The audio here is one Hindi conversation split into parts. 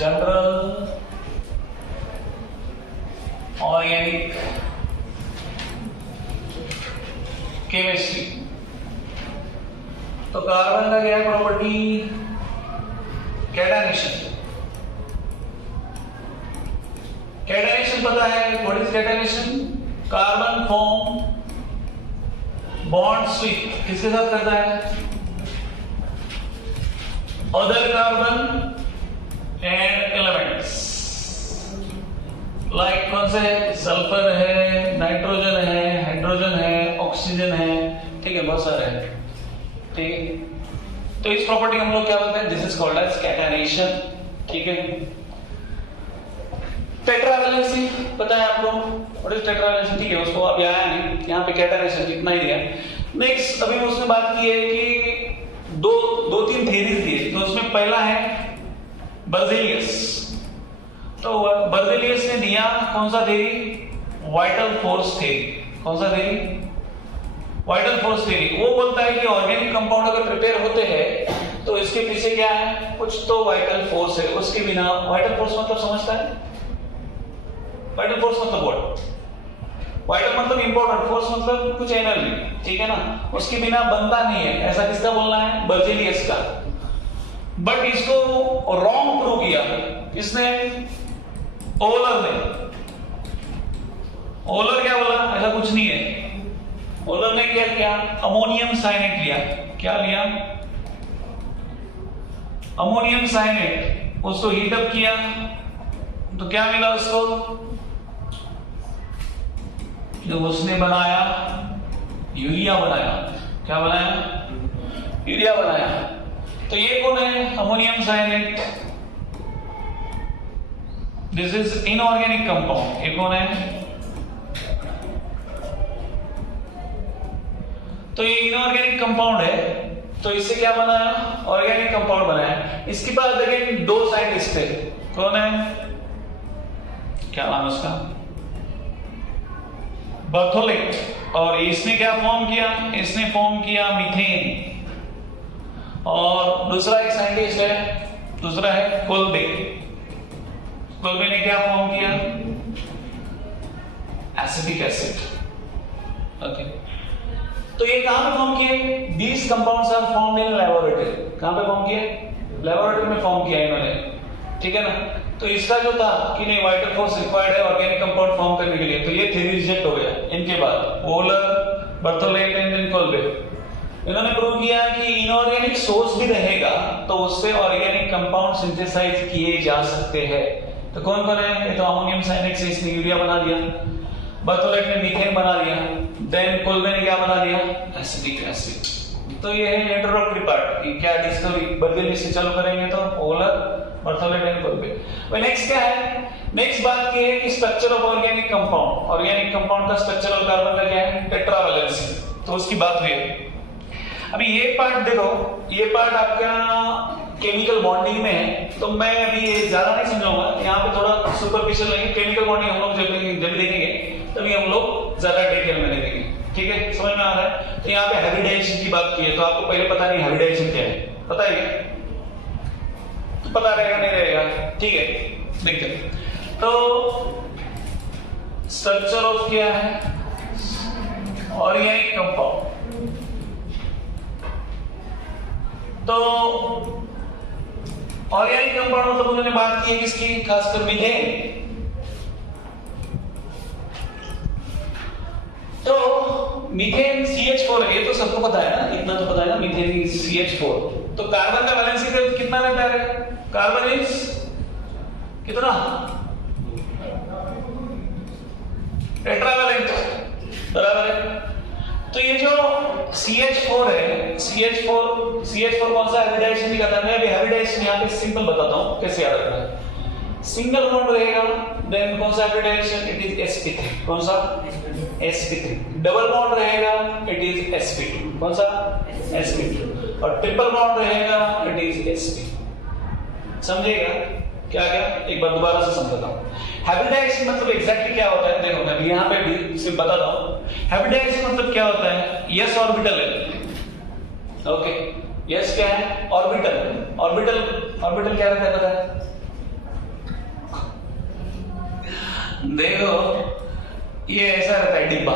General organic chemistry. तो कार्बन का क्या है प्रॉपर्टी? कैटाइनेशन। कैटाइनेशन पता है, what is catenation? Carbon form bonds with किसके साथ करता है? Other carbon and elements. Like कौन से? सल्फर है, नाइट्रोजन है, हाइड्रोजन है, ऑक्सीजन है, ठीक है, बहुत सारे हैं, ठीक है। तो इस प्रॉपर्टी हम लोग क्या बोलते हैं? दिस इज कॉल्ड एज कैटाइनेशन, ठीक है। टेट्रावैलेंसी पता है आपको? What is tetravalency? ठीक है, उसको अभी आया नहीं, यहाँ पे कैटाइनेशन इतना ही दिया। नेक्स्ट अभी उसने बात की है कि दो तीन थ्योरीज दिए। तो उसमें पहला है बर्जेलियस। तो बर्जेलियस ने दिया कौन सा थ्योरी? Vital force theory. कौन सा थ्योरी? Vital force theory. वो बोलता है कि ऑर्गेनिक कंपाउंड अगर प्रिपेयर होते हैं तो इसके पीछे क्या है? कुछ तो वाइटल फोर्स है, उसके बिना। वाइटल फोर्स मतलब समझता है? वाइटल फोर्स मतलब व्हाट? वाइटल मतलब इंपॉर्टेंट, फोर्स मतलब कुछ एनर्जी, ठीक है ना। उसके बिना बनता नहीं है, ऐसा किसका बोलना है? बर्जेलियस का। बट इसको रॉन्ग प्रूव किया किसने? ओलर ने। ओलर क्या बोला? ऐसा कुछ नहीं है। ओलर ने क्या किया? अमोनियम साइनेट लिया। क्या लिया? Ammonium cyanate. उसको हीट अप किया तो क्या मिला उसको? जो उसने बनाया यूरिया बनाया। क्या बनाया? यूरिया बनाया। तो ये कौन है? Ammonium cyanate. This is inorganic compound. ये कौन है? तो ये इनऑर्गेनिक कंपाउंड है। तो इससे क्या बनाया? ऑर्गेनिक कंपाउंड बनाया। इसके बाद देखिए दो साइंटिस्ट थे। कौन है? क्या नाम है उसका? बर्थोलेट। और इसने क्या फॉर्म किया? इसने फॉर्म किया मीथेन। और दूसरा एक साइंटिस्ट है, दूसरा है कोल्बे। कोल्बे ने क्या फॉर्म किया? Acetic acid. ओके। तो ये कहां पे फॉर्म किए? These compounds are formed in laboratory. कहां पे फॉर्म किए? लैबोरेटरी में फॉर्म किया इन्होंने, ठीक है ना। तो इसका जो था कि नहीं वाइटल फोर्स रिक्वायर्ड है ऑर्गेनिक कंपाउंड फॉर्म करने के लिए, तो ये थ्योरी रिजेक्ट हो गया। इनके बाद ओलर, बर्थोलेट एंड देन कोल्बे, इन्होंने प्रूव किया कि इनऑर्गेनिक सोर्स भी रहेगा तो उससे ऑर्गेनिक कंपाउंड सिंथेसाइज किए जा सकते हैं। तो कौन कौन है? ये तो अमोनियम साइनेट से इसने यूरिया बना दिया, बर्थोलेट ने मीथेन बना दिया, देन कोल्बे ने क्या बना दिया? Acetic acid. तो ये है इंट्रोडक्टरी पार्ट कि क्या डिस्कवरी बर्जेलियस से चालू करेंगे तो ओलर, बर्थोलेट एंड कोल्बे। नेक्स्ट क्या है? नेक्स्ट बात ये है कि structure of organic compound. Organic compound का स्ट्रक्चर और कार्बन का क्या है? टेट्रावैलेंसी। तो उसकी बात हुई है। अभी ये पार्ट देखो, ये पार्ट आपका केमिकल बॉन्डिंग में है, तो मैं अभी ये ज्यादा नहीं समझाऊंगा। यहाँ पे थोड़ा सुपरफिशियल नहीं, केमिकल बॉन्डिंग हम लोग जब देखेंगे तभी हम लोग ज्यादा डिटेल में देखेंगे, ठीक है। समझ में आ रहा है? तो यहाँ पे हाइब्रिडाइजेशन की बात की है, तो आपको पहले पता नहीं हाइब्रिडाइजेशन क्या है, पता है क्या? तो पता रहेगा नहीं रहेगा, ठीक है। देखते तो स्ट्रक्चर ऑफ क्या है? Organic compound. तो ऑर्गेनिक कंपाउंड मतलब उन्होंने बात की है किसकी? खासकर मीथेन। तो मीथेन CH4 है, ये तो सबको पता है ना, इतना तो पता है ना, मीथेन CH4। तो कार्बन का वैलेंसी ग्रुप कितना रहता है? कार्बन इज कितना? टेट्रावैलेंट, बराबर है। तो ये जो CH4 है, CH4 कौन सा हाइब्रिडाइजेशन दिखाता है? मैं अभी हाइब्रिडाइजेशन यहाँ पे सिंपल बताता हूँ कैसे याद रखना है। सिंगल बॉन्ड रहेगा, देन कौन सा हाइब्रिडाइजेशन? It is sp3। कौन सा? sp3। डबल बॉन्ड रहेगा, इट इज sp2। कौन सा? sp2। और ट्रिपल बॉन्ड रहेगा, इट इज sp। समझेगा क्या क्या? एक बार दोबारा से समझाता हूँ। हाइब्रिडाइजेशन मतलब एग्जैक्टली क्या होता है? देखो मैं यहाँ पे भी सिर्फ बताता हूँ। हाइब्रिडाइजेशन मतलब क्या होता है? यस ऑर्बिटल है, ओके। यस क्या है? ऑर्बिटल। ऑर्बिटल क्या रहता है? देखो ये ऐसा रहता है डिब्बा,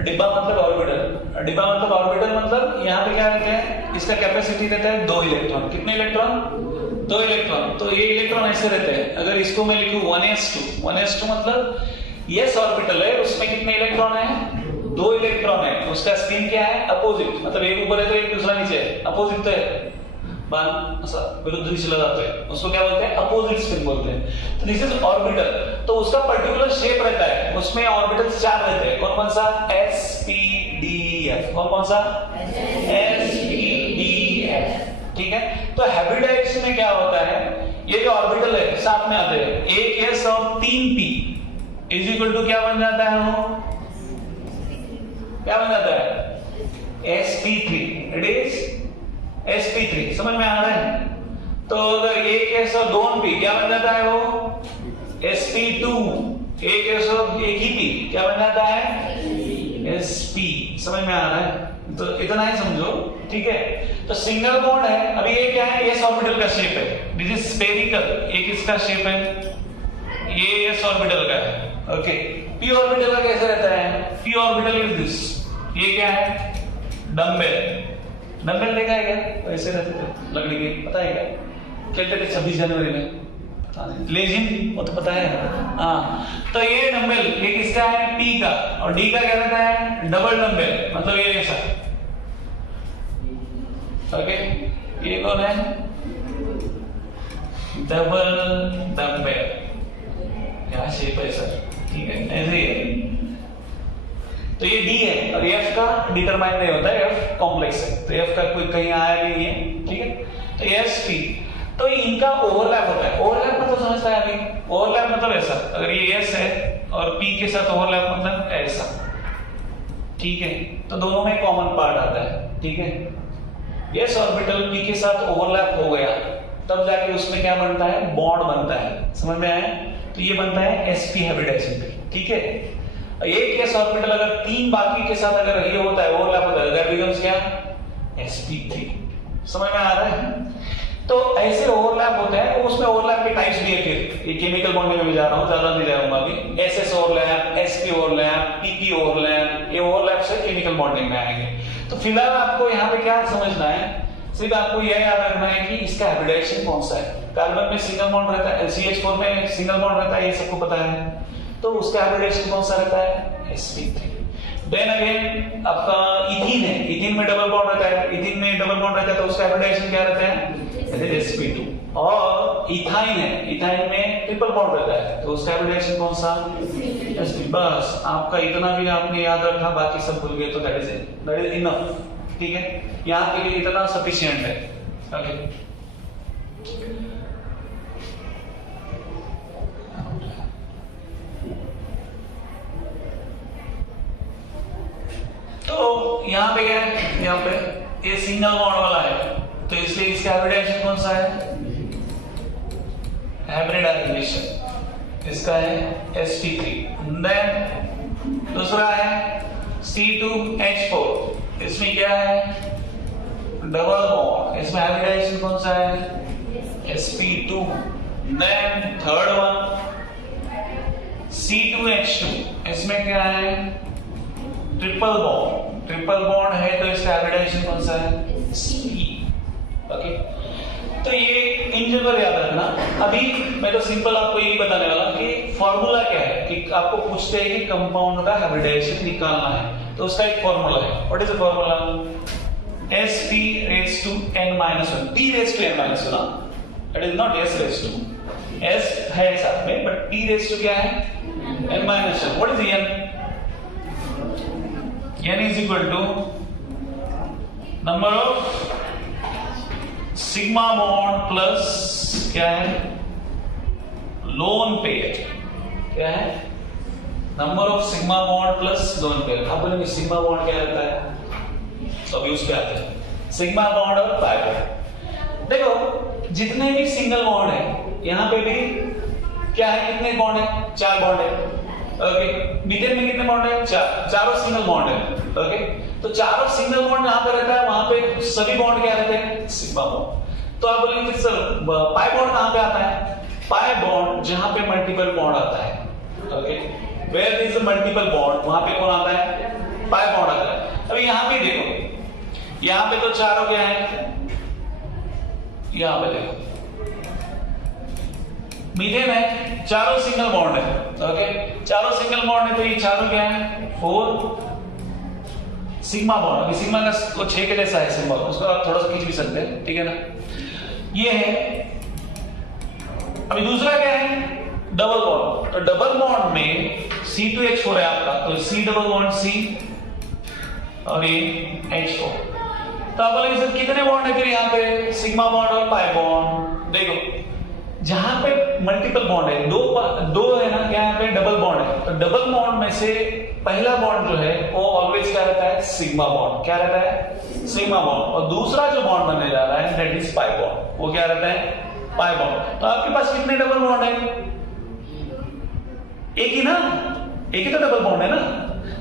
डिब्बा मतलब ऑर्बिटल, डिब्बा मतलब ऑर्बिटल मतलब यहाँ पे क्या रहते हैं, इसका कैपेसिटी रहता है 2 इलेक्ट्रॉन। कितने इलेक्ट्रॉन? 2 इलेक्ट्रॉन। तो ये इलेक्ट्रॉन ऐसे रहते हैं। अगर इसको मैं लिखूं 1s2 मतलब यस ऑर्बिटल है, उसमें कितने इलेक्ट्रॉन है? 2 इलेक्ट्रॉन है। उसका स्पिन क्या है? अपोजिट, मतलब एक ऊपर है तो एक दूसरा नीचे है, अपोजिट तो है, बान ऐसा विरुद्ध दिशा लगाते हैं, उसको क्या बोलते हैं? अपोजिट स्पिन बोलते हैं। तो दिस इज ऑर्बिटल। तो उसका पर्टिकुलर शेप रहता है, उसमें ऑर्बिटल्स 4 रहते हैं। कौन कौन सा? s p d f। कौन कौन सा? s p d f। ठीक है। तो हाइब्रिडाइजेशन में क्या होता है, ये जो ऑर्बिटल है साथ में आते हैं, एक s और 3 p इज इक्वल टू क्या बन जाता है? वो क्या बन जाता है? sp3। It is sp3। समझ में आ रहा है? तो अगर एक s और 2 p क्या बन जाता है? वो sp2। एक s और एक ही p क्या बन जाता है? sp। समझ में आ रहा है? तो इतना ही समझो, ठीक है। तो सिंगल बॉन्ड है। अभी ये क्या है? s ऑर्बिटल का शेप है, दिस इज स्फेरिकल। एक इसका शेप है, ये s ऑर्बिटल का है। ओके, p ऑर्बिटल का कैसे रहता है? p orbital is this. ये क्या है? डंबल। डंबल देखा है क्या? ऐसे रहते थे लकड़ी के, पता है क्या? खेलते थे 26 जनवरी में, पता नहीं, लेजिम वो तो पता है। हाँ, तो ये डंबल ये किसका है? p का। और d का क्या रहता है? डबल डंबल, मतलब ये ऐसा। ओके, ये कौन है? Double dumbbell. क्या शेप है सर? ठीक है, ऐसे ही है। तो ये D है और F का डिटरमाइन नहीं होता है, F कॉम्प्लेक्स है, तो F का कोई कहीं आया भी नहीं है। ठीक है, तो SP, तो इनका ओवरलैप होता है। ओवरलैप मतलब समझता है अभी? ओवरलैप मतलब ऐसा, अगर ये S है और P के साथ ओवरलैप मतलब ऐसा। ठीक है, तो दोनों में कॉमन पार्ट आता है। ठीक है, S ऑर्बिटल P के साथ ओवरलैप हो गया, तब जाके उसमें क्या बनता है? बॉन्ड बनता है। समझ में आया? तो ये बनता है sp हाइब्रिडाइजेशन। ठीक है, एक s ऑर्बिटल अगर 3 बाकी के साथ अगर ये होता है, ओवरलैप होता है, दैट बिकम्स क्या? sp3। समझ में आ रहा है? तो ऐसे ओवरलैप होते हैं। उसमें ओवरलैप के टाइप्स भी है, फिर ये केमिकल बॉन्डिंग में भी जा रहा हूं, ज्यादा नहीं जाऊंगा अभी। ss overlap, sp overlap, pp overlap, ये ओवरलैप से केमिकल बॉन्डिंग में आएंगे। तो फिलहाल आपको यहाँ पे क्या समझना है? सिर्फ आपको यह याद रखना है कि इसका हाइब्रिडाइजेशन कौन सा है। कार्बन में सिंगल बॉन्ड रहता है, CH4 में सिंगल बॉन्ड रहता है, ये सबको पता है। तो उसका हाइब्रिडाइजेशन कौन सा रहता है? sp3। देन अगेन आपका इथीन है, इथीन में डबल बॉन्ड रहता है, इथीन में डबल बॉन्ड रहता है, तो उसका हाइब्रिडाइजेशन क्या रहता है? sp2। और इथाइन है, इथाइन में ट्रिपल बॉन्ड रहता है, तो उसका हाइब्रिडाइजेशन कौन सा? sp। बस आपका इतना भी आपने याद रखा, बाकी सब भूल गए तो दैट इज इनफ। ठीक है, यहाँ के लिए इतना सफिशिएंट है। ओके, तो यहाँ पे क्या है? यहाँ पे ये सिंगल बॉन्ड वाला है, तो इसलिए इसका हाइब्रिडाइजेशन कौन सा है? हाइब्रिडाइजेशन इसका है sp3। देन दूसरा है C2H4, इसमें क्या है? डबल बॉन्ड, इसमें हाइब्रिडाइजेशन कौन सा है? sp2। Then third one C2H2, इसमें क्या है? Triple bond. ट्रिपल बॉन्ड है तो इसका हाइब्रिडाइजेशन कौन सा है? sp। ओके, तो ये इन जनरल याद रखना। अभी मैं तो सिंपल आपको यही बताने वाला कि फॉर्मूला क्या है, कि आपको पूछते हैं कि कंपाउंड का हाइब्रिडाइजेशन निकालना है, तो उसका एक फॉर्मूला है। What is the formula? sp raised to n-1, p raised to n-1, that is not s raised to। s है साथ में, बट p raised to क्या है? n-1। what is n? n is equal to number of sigma bond plus क्या है? Lone pair. क्या है? Number of sigma bond plus lone pair. आप बोलेंगे सिग्मा बॉन्ड क्या रहता है? तो अभी उस पे आते हैं। सिग्मा बॉन्ड और पाई बॉन्ड। देखो जितने भी सिंगल बॉन्ड है, यहाँ पे भी क्या है? कितने बॉन्ड है? 4 बॉन्ड है। ओके, मीथेन में कितने बॉन्ड है? 4, चारों सिंगल बॉन्ड है। ओके, तो चारों सिंगल बॉन्ड जहां पे रहता है, वहां पे सभी बॉन्ड क्या रहते हैं? Sigma bond. तो आप बोलेंगे फिर सर पाई बॉन्ड कहां पे आता है? पाई बॉन्ड जहां पे मल्टीपल बॉन्ड आता है। Okay, where there is a multiple bond वहां पे कौन आता है? पाई बॉन्ड आता है। अभी यहां पे देखो, यहां पे तो चारों क्या है, यहां पे देखो मीथेन है, चारों सिंगल बॉन्ड है, ओके, चारों सिंगल बॉन्ड है, तो ये चारों क्या है? 4 सिग्मा बॉन्ड। अभी सिग्मा का वो 6 के जैसा है सिंबल, उसको आप थोड़ा सा खींच भी सकते हैं, ठीक है ना, ये है। अभी दूसरा क्या है? Double bond. तो डबल बॉन्ड में C2H4 है आपका, तो C डबल बॉन्ड C और ये H4। तो आप बोलेंगे सर कितने बॉन्ड है फिर यहाँ पे? सिग्मा बॉन्ड और पाई बॉन्ड। देखो जहां पे मल्टीपल बॉन्ड है, दो है ना, यहाँ पे डबल बॉन्ड है, तो डबल बॉन्ड में से पहला बॉन्ड जो है वो ऑलवेज क्या रहता है? Sigma bond. क्या रहता है? Sigma bond. और दूसरा जो बॉन्ड बनने जा रहा है दैट इज पाई बॉन्ड, वो क्या रहता है? Pi bond. तो आपके पास कितने डबल बॉन्ड है? एक ही ना, एक ही तो डबल बॉन्ड है ना,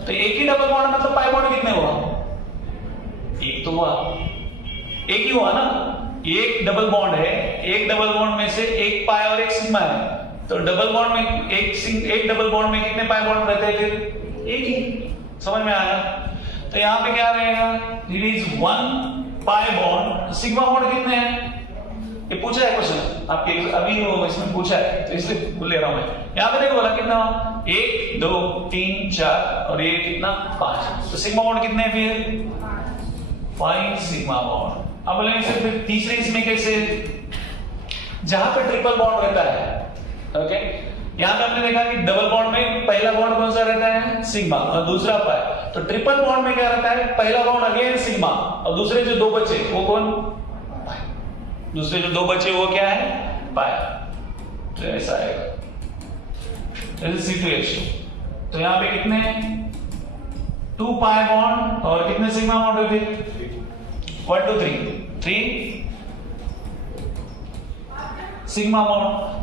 तो एक ही डबल बॉन्ड मतलब पाई बॉन्ड कितने हुआ? एक तो हुआ, एक ही हुआ ना, एक डबल बॉन्ड है, एक डबल बॉन्ड में से एक पाई और एक सिग्मा है, तो डबल बॉन्ड में एक डबल बॉन्ड में कितने पाई बॉन्ड रहते हैं? फिर एक ही। समझ में आया? तो यहां पे क्या रहेगा? It is 1 pi bond. Sigma bond कितने हैं? ये पूछा है क्वेश्चन आपके अभी वो इसमें पूछा है, तो इसलिए ले रहा हूं मैं। यहां पे देखो बोला कितना? 1 2 3 4 और ये कितना? 5। तो सिग्मा बॉन्ड कितने हैं फिर? 5 सिग्मा बॉन्ड। अब बोलेंगे सर फिर तीसरे इसमें कैसे? जहां पे ट्रिपल बॉन्ड रहता है, ओके, यहां पे हमने देखा कि डबल बॉन्ड में पहला बॉन्ड कौन सा रहता है? सिग्मा, और दूसरा पाई। तो ट्रिपल बॉन्ड में क्या रहता है? पहला बॉन्ड अगेन सिग्मा, और दूसरे जो दो बचे वो कौन? पाई। दूसरे जो दो बचे वो क्या है? पाई। तो ऐसा आएगा, C2H2। तो यहां पे कितने? 2 पाई बॉन्ड और कितने सिग्मा बॉन्ड है फिर? 1 2 3 सिग्मा बॉन्ड।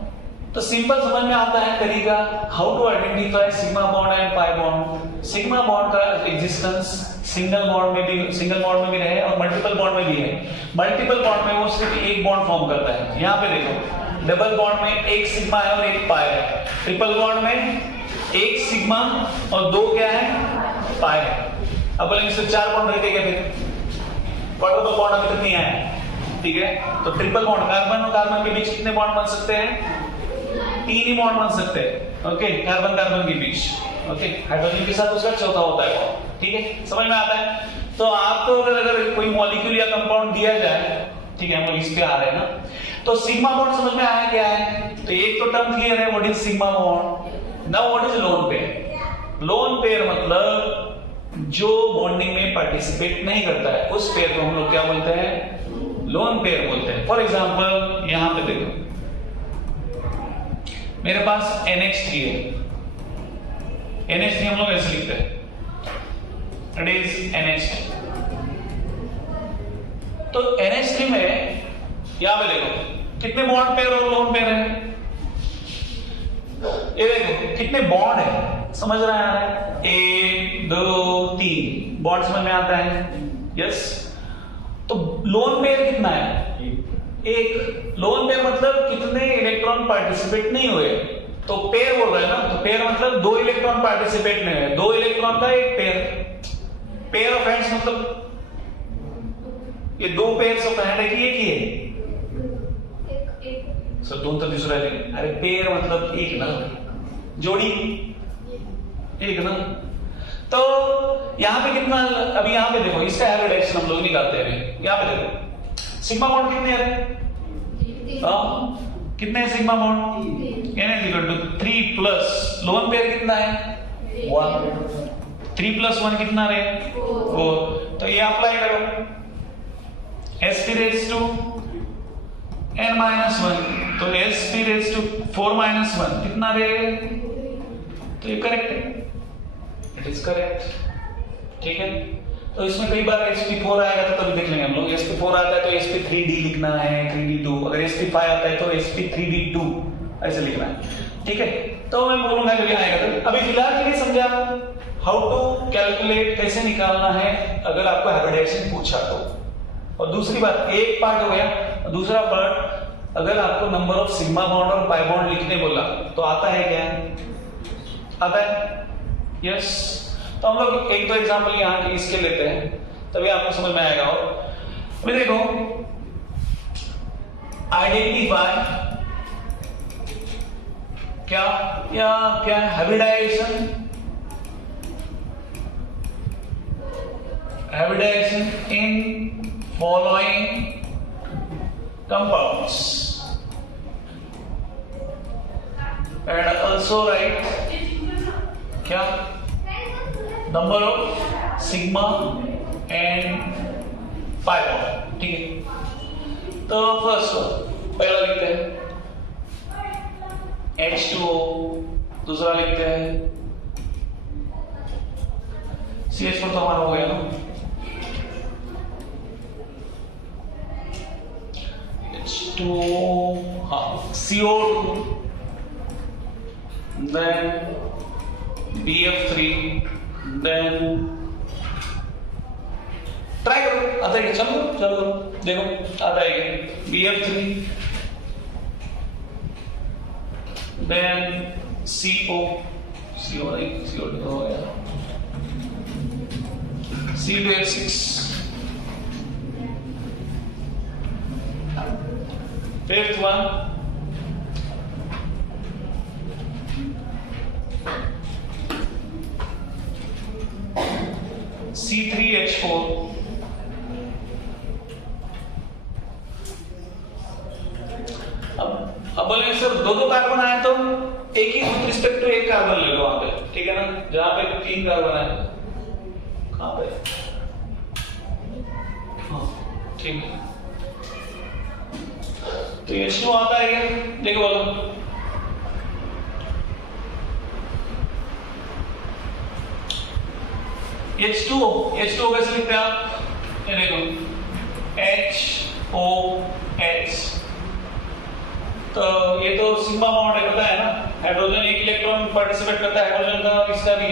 तो सिंपल समझ में आता है तरीका how to identify sigma bond and pi bond. Sigma bond का एग्जिस्टेंस सिंगल बॉन्ड में भी रहे और मल्टीपल बॉन्ड में भी है। मल्टीपल बॉन्ड में वो सिर्फ एक बॉन्ड फॉर्म करता है। यहां पे देखो डबल बॉन्ड में एक सिग्मा है और एक पाई है, ट्रिपल बॉन्ड में एक सिग्मा और दो क्या है? पाई है। अब बोलेंगे इससे 4 बॉन्ड रहते क्या फिर? क्वार्टर तो बॉन्ड अभी तक नहीं आया, ठीक है। तो ट्रिपल बॉन्ड कार्बन और कार्बन के बीच कितने बॉन्ड बन सकते हैं? 3 ही बॉन्ड बन सकते हैं, ओके, कार्बन कार्बन के बीच, ओके। हाइड्रोजन के साथ उसका चौथा होता है बॉन्ड, ठीक है, समझ में आता है। तो आपको अगर कोई मॉलिक्यूल या कंपाउंड दिया जाए, ठीक है, हम इस पे आ रहे हैं ना, तो सिग्मा बॉन्ड समझ में आया क्या है? तो एक तो टर्म क्लियर है, what is sigma bond. Now what is lone pair? Lone pair मतलब जो बॉन्डिंग में पार्टिसिपेट नहीं करता है, उस पेयर को हम लोग क्या बोलते हैं? लोन पेयर बोलते हैं। फॉर एग्जांपल यहां पे देखो मेरे पास NH3 है, NH3 हम लोग ऐसे लिखते हैं, इट इज NH3। तो NH3 में यहां पे देखो कितने बॉन्ड पेयर और लोन पेयर है? ये देखो कितने बॉन्ड है, समझ रहा है? 1 2 3 बॉन्ड समझ में आता है? यस। तो लोन पेयर कितना है? एक। लोन पेयर मतलब कितने इलेक्ट्रॉन पार्टिसिपेट नहीं हुए, तो पेयर बोल रहे हैं ना, तो पेयर मतलब 2 इलेक्ट्रॉन पार्टिसिपेट नहीं हुए, 2 इलेक्ट्रॉन का एक पेयर। पेयर ऑफ हैंड्स मतलब ये 2 पेयर्स ऑफ हैंड है कि एक ही है? सर 2 तो दूसरा है। अरे पेयर मतलब एक ना, जोड़ी एक ना। तो यहां पे कितना? अभी यहां पे देखो इसका हाइब्रिडाइजेशन हम लोग निकालते हैं। यहां पे देखो सिग्मा बॉन्ड कितने हैं? कितने हैं sigma bond? N=3 plus lone pair कितना है? 1। 3 + 1 कितना रहे? 4। तो ये अप्लाई करो sp⁻² n-1, तो sp⁻4 - 1 कितना रहे? तो ये करेक्ट है, इट इज करेक्ट, ठीक है। तो इसमें कई बार sp4 आएगा तो तभी देख लेंगे हम लोग। sp4 आता है तो sp3d लिखना है, 3d2। अगर sp5 आता है तो sp3d2 ऐसे लिखना है, ठीक है। तो मैं बोलूंगा जब आएगा तो। अभी फिलहाल के लिए समझा हाउ टू कैलकुलेट, कैसे निकालना है अगर आपको हाइब्रिडाइजेशन पूछा तो। और दूसरी बात, एक पार्ट हो गया, दूसरा पार्ट अगर आपको नंबर ऑफ सिग्मा बॉन्ड और पाई बॉन्ड लिखने बोला तो आता है क्या? आता है? यस। तो हम लोग एक दो एग्जांपल यहाँ के इसके लेते हैं, तभी आपको समझ में आएगा। और अभी देखो, आइडेंटिफाई क्या क्या है? Hybridization, in following compounds, and also write क्या? number of sigma and pi bond। ठीक है, तो फर्स्ट पहला लिखते हैं H2O, दूसरा लिखते हैं CH4, तो हमारा हो गया ना। H2O, हाँ, CO2, then BF3, then try करो, आता है? चलो देखो, आता है BF3, then CO right, CO2 हो गया, C2H6, fifth one C3H4, अब बोलेंगे सर दो कार्बन आए तो एक ही विद रिस्पेक्ट टू एक कार्बन ले लो वहां पे, ठीक है ना? जहां पे 3 कार्बन आए, कहां पे? हाँ, ठीक है। तो H2 आता है क्या? देखो बोलो, H2O कैसे लिखते हैं आप? ये देखो, HOH, तो ये तो सिग्मा बॉन्ड है, पता है ना? हाइड्रोजन एक इलेक्ट्रॉन पार्टिसिपेट करता है, हाइड्रोजन का और इसका भी,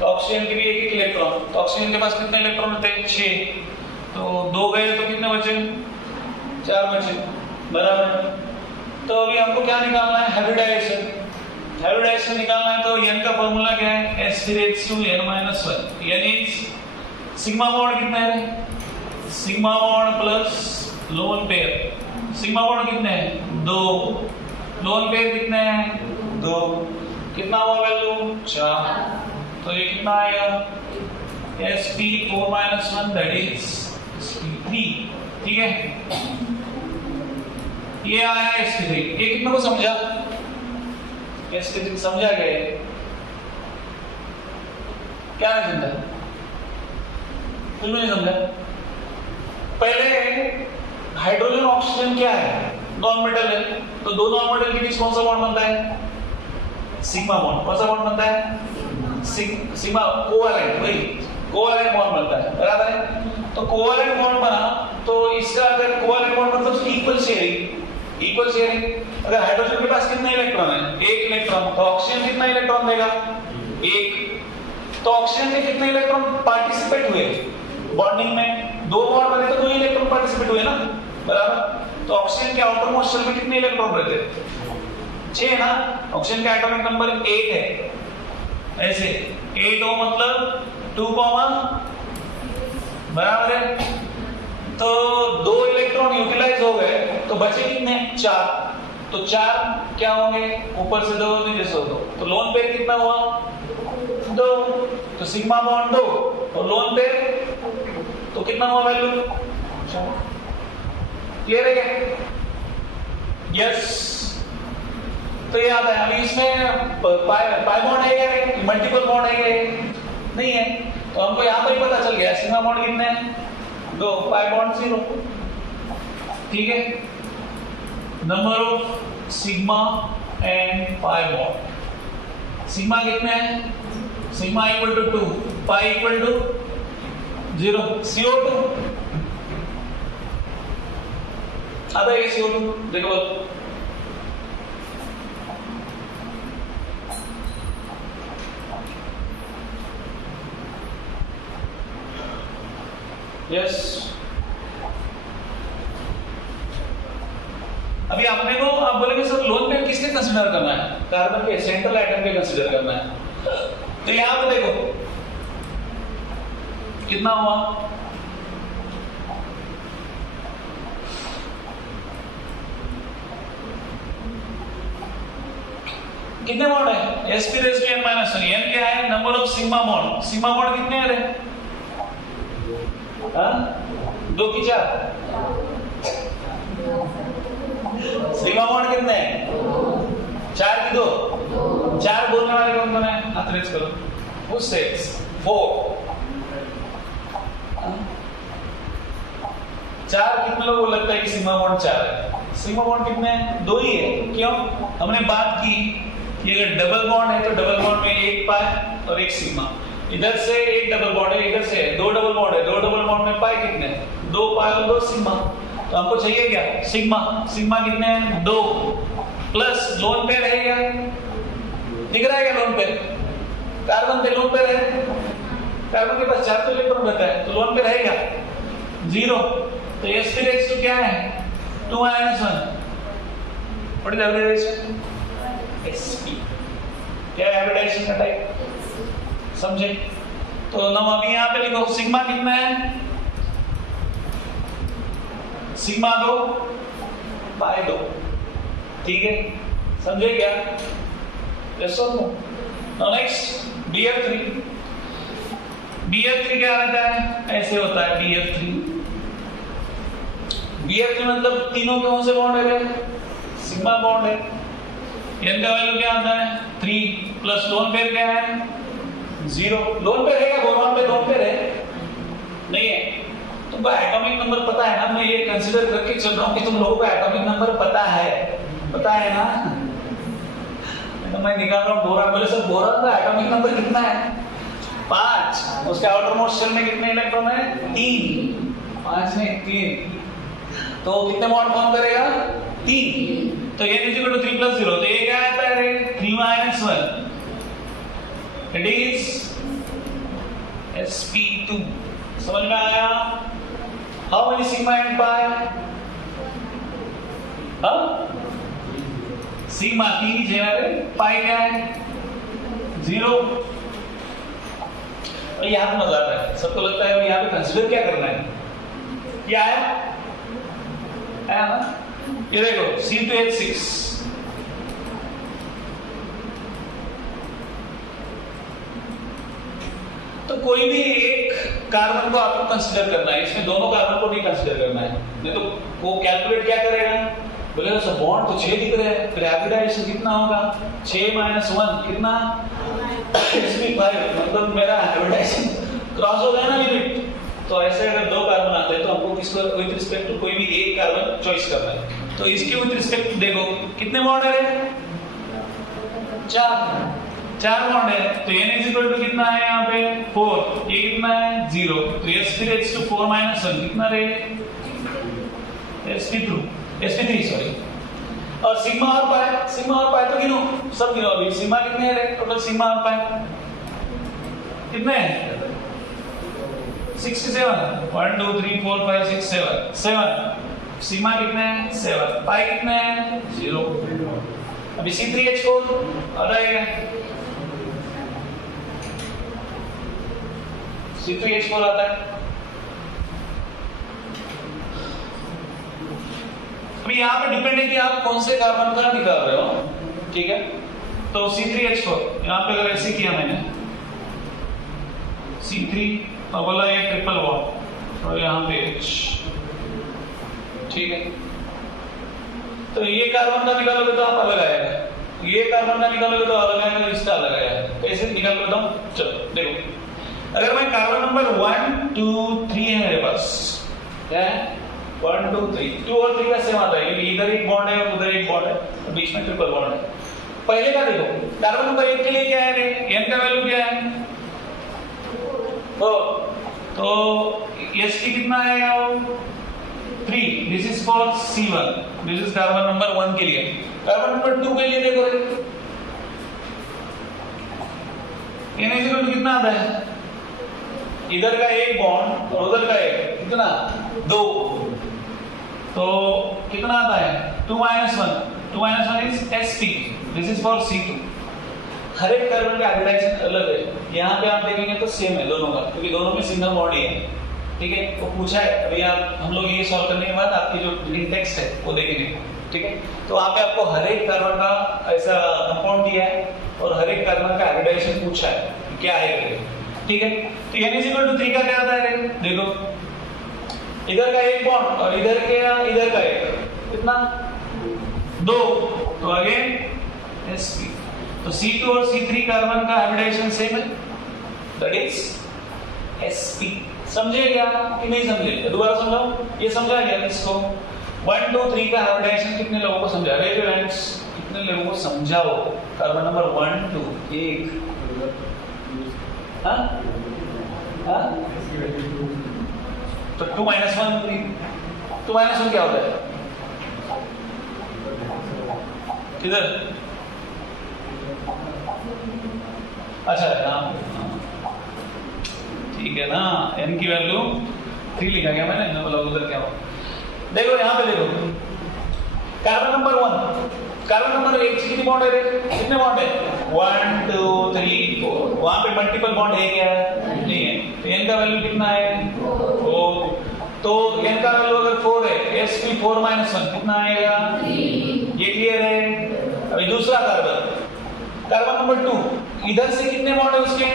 तो ऑक्सीजन के भी एक इलेक्ट्रॉन, तो ऑक्सीजन के पास कितने इलेक्ट्रॉन होते हैं? 6, तो 2 गए तो कितने बचे? 4 बचे, बराबर। तो अभी हमको क्या निकालना है? हाइब्रिडाइजेशन निकालना है, तो n का फॉर्मूला क्या है? S3H2n-1। n is sigma bond कितना है? Sigma bond plus lone pair, sigma bond कितने हैं? 2, लोन पेयर कितने हैं? 2, कितना हुआ वैल्यू? 4, तो ये कितना आएगा? sp4-1 दैट इज sp3, ठीक है? ये आया sp3, ये कितना को समझा? sp3 समझा गया? क्या नहीं समझा? बिल्कुल नहीं समझा। पहले हाइड्रोजन ऑक्सीजन क्या है? नॉन मेटल है, तो दो नॉन मेटल के बीच कौन सा बॉन्ड बनता है? Sigma bond. कौन सा बॉन्ड बनता है? सिग्मा, कोवैलेंट, वही कोवैलेंट बॉन्ड बनता है, बराबर है? तो कोवैलेंट बॉन्ड बना, तो इसका अगर कोवैलेंट बॉन्ड मतलब इक्वल शेयरिंग, अगर हाइड्रोजन के पास कितने इलेक्ट्रॉन है? 1 इलेक्ट्रॉन, तो ऑक्सीजन कितना इलेक्ट्रॉन देगा? 1, तो ऑक्सीजन के कितने इलेक्ट्रॉन पार्टिसिपेट हुए बॉन्डिंग में? 2 बॉन्ड बने तो 2 इलेक्ट्रॉन पार्टिसिपेट हुए ना, बराबर? तो ऑक्सीजन के आउटर मोस्ट शेल में कितने इलेक्ट्रॉन रहते? 6 ना। ऑक्सीजन का एटॉमिक नंबर 8 है, ऐसे 8 हो मतलब 2, बराबर है? तो 2 इलेक्ट्रॉन यूटिलाइज हो गए, तो बचे कितने? 4, तो 4 क्या होंगे? ऊपर से 2 नीचे से 2, तो लोन पेयर कितना हुआ? 2, तो सिग्मा बॉन्ड 2 और लोन पेयर तो कितना हुआ वैल्यू? क्लियर है क्या? यस। तो ये आता है। अभी इसमें पाई बॉन्ड है क्या? मल्टीपल बॉन्ड है क्या? नहीं है, तो हमको यहाँ पर ही पता चल गया सिग्मा बॉन्ड कितने हैं? 2, पाई बॉन्ड 0, ठीक है? Number of sigma and pi bond, sigma कितने हैं? Sigma equal to 2, pi equal to 0, CO2 आता है। CO2 देखो, यस। अभी आपने को आप बोलेंगे सर लोन पेयर किसने कंसीडर करना है? कार्बन के सेंट्रल एटम पे कंसीडर करना है। तो यहां पे देखो कितना हुआ, कितने बॉन्ड है? sp raise to n minus 1। n क्या है? Number of sigma bond. Sigma bond कितने हैं रे? हाँ 2 की 4। सिग्मा बॉन्ड कितने हैं? 4 की 2। 4 बोलने वाले कौन कौन है? हाथ रेज करो। Who says 4? 4 कितने लोगों को लगता है कि सिग्मा बॉन्ड 4 है? सिग्मा बॉन्ड कितने हैं? 2 ही है। क्यों? हमने बात की कि अगर डबल बॉन्ड है तो डबल बॉन्ड में एक पाई और एक सिग्मा। इधर से एक डबल बॉन्ड है, इधर से 2 डबल बॉन्ड है, 2 डबल बॉन्ड में पाई कितने? 2 पाई और 2 सिग्मा। तो हमको चाहिए क्या? सिग्मा। सिग्मा कितने हैं? 2 प्लस लोन पेयर है क्या? दिख रहा है क्या लोन पेयर? कार्बन पे लोन पेयर है, कार्बन के पास 4 तो इलेक्ट्रॉन रहता है, तो लोन पेयर रहेगा 0। तो sp रेज़ टू क्या है? 2 minus 1। What is hybridization? sp। क्या है हाइब्रिडाइजेशन का टाइप? समझे? तो हम अभी यहां पे लिखो सिग्मा कितना है? सिग्मा 2 पाई 2। ठीक है, समझे क्या? यस और no? Now next BF3। BF3 क्या रहता है? ऐसे होता है BF3। BF3 मतलब तीनों कौन से बॉन्ड है? सिग्मा बॉन्ड है। n का वैल्यू क्या आता है? 3 प्लस लोन पेयर क्या है? 0। लोन पेयर है क्या? बोरॉन पे लोन पेयर है? नहीं है। तुमको एटॉमिक नंबर पता है ना? मैं ये कंसीडर करके चल रहा हूं कि तुम लोगों को एटॉमिक नंबर पता है ना? तो मैं निकाल रहा हूं बोरॉन। बोले सर बोरॉन का एटॉमिक नंबर कितना है? 5। उसके आउटर मोस्ट शेल में कितने इलेक्ट्रॉन है? 3। 5 में 3। तो कितने बॉन्ड फॉर्म करेगा? 3। तो n = 3 + 0। तो ये क्या आता है रे? 3 - 1। It is sp2। समझ में आया? हाउ मेनी सिग्मा एंड पाई? हाँ सिग्मा 3 ही है रे। पाई क्या है? 0। और यहाँ पे मजा आता है, सबको लगता है यहाँ पे कंसीडर क्या करना है? क्या है ना? ये देखो C2H6। तो कोई भी एक कार्बन को आपको कंसीडर करना है, इसमें दोनों कार्बन को नहीं कंसीडर करना है, नहीं तो वो कैलकुलेट क्या करेगा? बोलेगा सर बॉन्ड तो 6 दिख रहे हैं, फिर हाइब्रिडाइजेशन कितना होगा? 6 - 1 कितना? sp5। मतलब मेरा हाइब्रिडाइजेशन क्रॉस हो गया ना लिमिट। तो ऐसे अगर 2 कार्बन आते हैं तो हमको किसको विद रिस्पेक्ट टू कोई भी एक कार्बन चॉइस करना है। तो इसके विद रिस्पेक्ट देखो कितने बॉन्ड है? 4 बॉन्ड है। तो n = कितना है यहाँ पे? 4। ये कितना है? 0। तो sp रेज़ टू 4 - 1 कितना रहेगा? sp3 sorry. और सिग्मा और पाई तो गिनो, सब गिनो अभी। सिग्मा कितने हैं? टोटल सिग्मा और पाई कितने हैं? 67। 1 2 3 4 5 6 7 सिग्मा कितने हैं? 7। पाई कितने हैं? 0। अभी C3H4 आ जाएगा। C3H4 आता है। अभी यहाँ पे डिपेंड है कि आप कौन से कार्बन का निकाल रहे हो। ठीक है, तो C3H4 यहाँ पे अगर ऐसे किया मैंने C3 और बोला ये ट्रिपल बॉन्ड और यहाँ पे H। ठीक है, तो ये कार्बन का निकालोगे तो आप अलग आएगा, ये कार्बन का निकालोगे तो अलग आएगा, इसका अलग आएगा। कैसे निकाल लेता हूँ? चलो देखो, अगर मैं कार्बन नंबर 1 2 3 है मेरे पास, क्या है? 1 2 3 2 और 3 का सेम आता है क्योंकि इधर एक बॉन्ड है और उधर एक बॉन्ड है, तो बीच में ट्रिपल बॉन्ड है। पहले का देखो, कार्बन नंबर 1 के लिए क्या है रे? n का वैल्यू क्या है? तो sp कितना आएगा? 3। This is for C1। This is carbon number 1 के लिए। कार्बन नंबर 2 के लिए देखो रे, n = कितना आता है? इधर का एक बॉन्ड और उधर का एक, कितना? 2। तो कितना आता है? 2 - 1 is sp। This is for C2। हर एक कार्बन का हाइब्रिडाइजेशन अलग है। यहाँ पे आप देखेंगे तो सेम है दोनों का, क्योंकि दोनों में सिंगल बॉन्ड ही है। ठीक है, वो पूछा है अभी हम लोग ये सॉल्व करने के बाद आपकी जो इंडेक्स है वो देखेंगे। ठीक है, तो वहाँ पे आपको हर एक कार्बन का ऐसा कंपाउंड दिया है और हर एक कार्बन का हाइब्रिडाइजेशन पूछा है क्या है करके। ठीक है, तो n=3 का क्या आता है? देखो इधर का एक बॉन्ड और इधर का एक, कितना? 2, तो अगेन sp। तो C2 और C3 कार्बन का हाइब्रिडाइजेशन सेम है, दैट इज sp। समझे क्या कि नहीं समझे? दोबारा समझाओ, ये समझा गया इसको? 1 2 3 का हाइब्रिडाइजेशन कितने लोगों को समझा? रेज योर हैंड्स, कितने लोगों को समझाओ? Carbon number 1 2 1। हाँ हाँ, तो 2 - 1 3, 2 - 1 क्या होता है? किधर? अच्छा नाम, ठीक है ना, n की वैल्यू 3 लिखा गया मैंने, मैं बोला उधर क्या हो। देखो यहाँ पे देखो, कार्बन नंबर 1, कार्बन नंबर 1 कितने बॉन्ड है? कितने बॉन्ड है? 1 2 3 4। वहां पे मल्टीपल बॉन्ड है क्या? नहीं है। तो n का वैल्यू कितना है? 4। तो n का वैल्यू अगर 4 है, sp4 - 1 कितना आएगा? 3। ये क्लियर है? अभी दूसरा कार्बन, कार्बन नंबर 2, इधर से कितने बॉन्ड है उसके?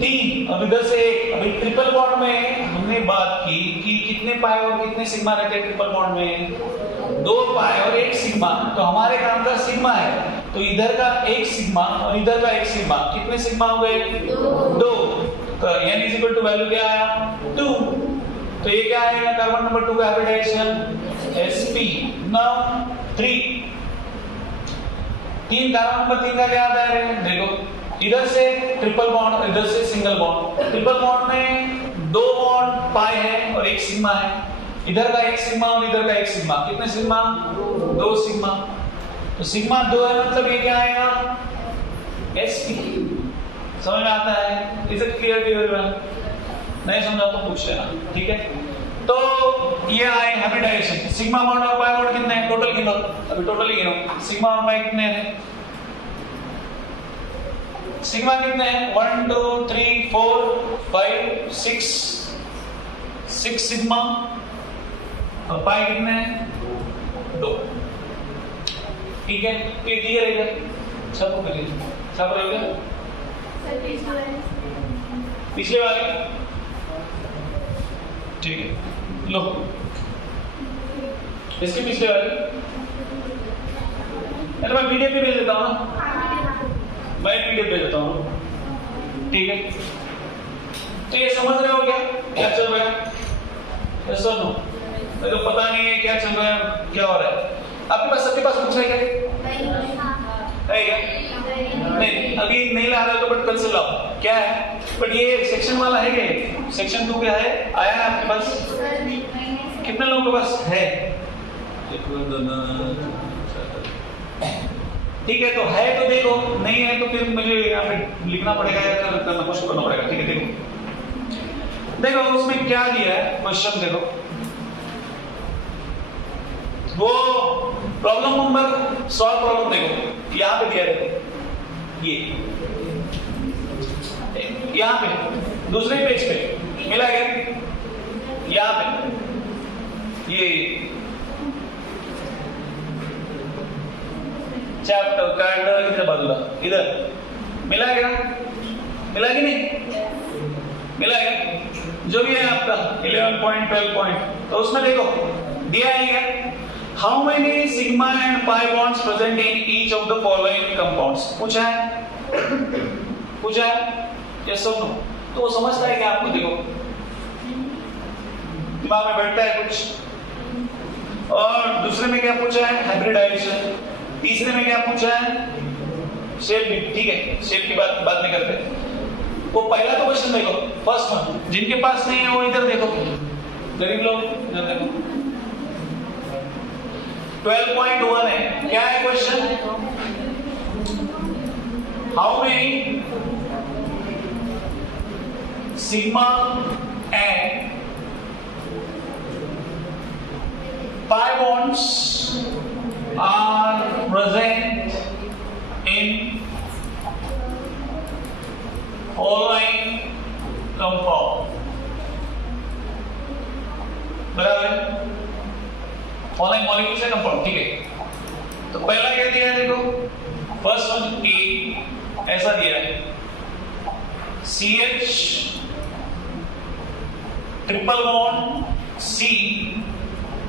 3। अब इधर से 1। अभी ट्रिपल बॉन्ड में हमने बात की कि कितने पाई और कितने सिग्मा रहते हैं ट्रिपल बॉन्ड में? 2 पाई और 1 सिग्मा। तो हमारे काम का सिग्मा है, तो इधर का 1 सिग्मा और इधर का 1 सिग्मा, कितने सिग्मा हो गए? 2। तो n वैल्यू क्या आया? 2। तो ये क्या आएगा? कार्बन नंबर 2 का hybridization sp। Now 3 carbon number 3 का क्या आता है? देखो इधर से ट्रिपल बॉन्ड और इधर से सिंगल बॉन्ड। ट्रिपल बॉन्ड में 2 बॉन्ड पाई है और 1 सिग्मा है। इधर का 1 सिग्मा और इधर का 1 सिग्मा, कितने सिग्मा? 2 सिग्मा। तो सिग्मा 2 है, मतलब ये क्या आएगा? sp। समझ में आता है? Is it clear to everyone? नहीं समझा तो पूछ लेना। ठीक है, तो ये आए हाइब्रिडाइजेशन। सिग्मा बॉन्ड और पाई बॉन्ड कितने हैं? टोटल गिनो, अभी टोटल ही गिनो। सिग्मा और पाई कितने हैं? सिग्मा कितने हैं? 1 2 3 4 5 6 सिग्मा और पाई कितने हैं? 2। ठीक है, ये क्लियर है क्या? सब करिए, सब रहेगा पिछले वाले। ठीक है, लो इसके पिछले वाले, अरे मैं पीडीएफ भी भेज देता हूँ ना, मैं पीडीएफ भेज देता हूँ। ठीक है, तो ये समझ रहे हो क्या चल रहा है? यस और नो? मेरे को पता नहीं है क्या चल रहा है, क्या हो रहा है। आपके पास, सबके पास कुछ है क्या? है क्या? नहीं, अभी नहीं ला रहे तो बट कल से लाओ। क्या है? बट ये सेक्शन वाला है क्या? सेक्शन 2 क्या है? आया है आपके पास? कितने लोगों के पास है? ठीक है, तो है तो देखो, नहीं है तो फिर मुझे यहाँ पे लिखना पड़ेगा या करना कुछ करना पड़ेगा। ठीक है, देखो उसमें क्या दिया है क्वेश्चन, देखो वो प्रॉब्लम नंबर सॉल्व प्रॉब्लम देखो, यहाँ पे दिया है। देखो ये यहाँ पे दूसरे पेज पे मिला गया, यहाँ पे ये चैप्टर कार्ड इधर बाजूला, इधर मिला गया, मिला कि नहीं? मिला गया, जो भी है आपका 11 पॉइंट 12 पॉइंट। तो उसमें देखो दिया है how many sigma and pi bonds present in each of the following compounds. पूछा है, पूछा है, यस और नो? तो वो समझता है कि आपको देखो दिमाग में बैठता है कुछ। और दूसरे में क्या पूछा है? हाइब्रिडाइजेशन। तीसरे में क्या पूछा है? शेप भी। ठीक है, शेप की बात नहीं करते। वो पहला तो क्वेश्चन देखो, फर्स्ट वन, जिनके पास नहीं है वो इधर देखो, गरीब लोग इधर देखो, 12.1 है। क्या है question? How many sigma and pi bonds are present in following compound, बराबर है, फॉलोइंग मॉलिक्यूल से कंपाउंड, ठीक है। तो पहला क्या दिया है देखो, फर्स्ट वन ए ऐसा दिया है, CH ट्रिपल बॉन्ड C,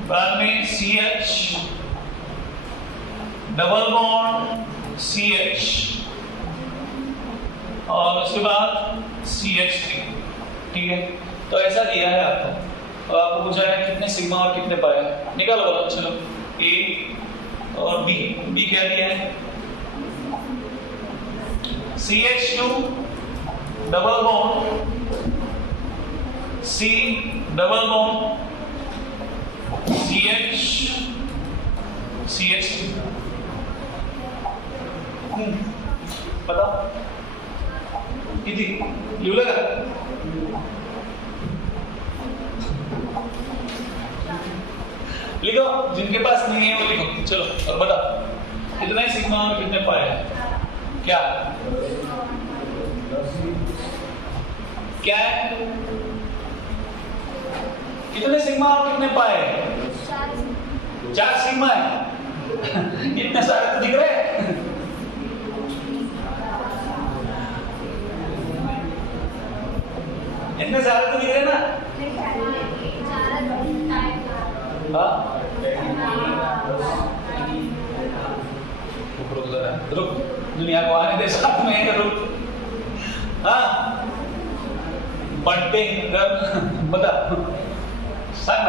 बाद में CH डबल बॉन्ड CH और उसके बाद CH3, ठीक है। तो ऐसा दिया है आपको, और आपको पूछा है कितने सिग्मा और कितने पाई, निकालो बोलो। चलो A और B क्या दिया है, CH2 double bond C double bond CH3, बताओ किती लिहलं का? लिखो, जिनके पास नहीं है वो लिखो। चलो और बताओ कितने सिग्मा और कितने पाई है, क्या क्या है, कितने सिग्मा और कितने पाई है? 4 सिग्मा है। इतने सारे तो दिख रहे हैं। इतने सारे तो दिख रहे ना? हाँ, रुक, दुनिया को आने दे साथ में, रुक। हाँ, बढ़ते बता, सांग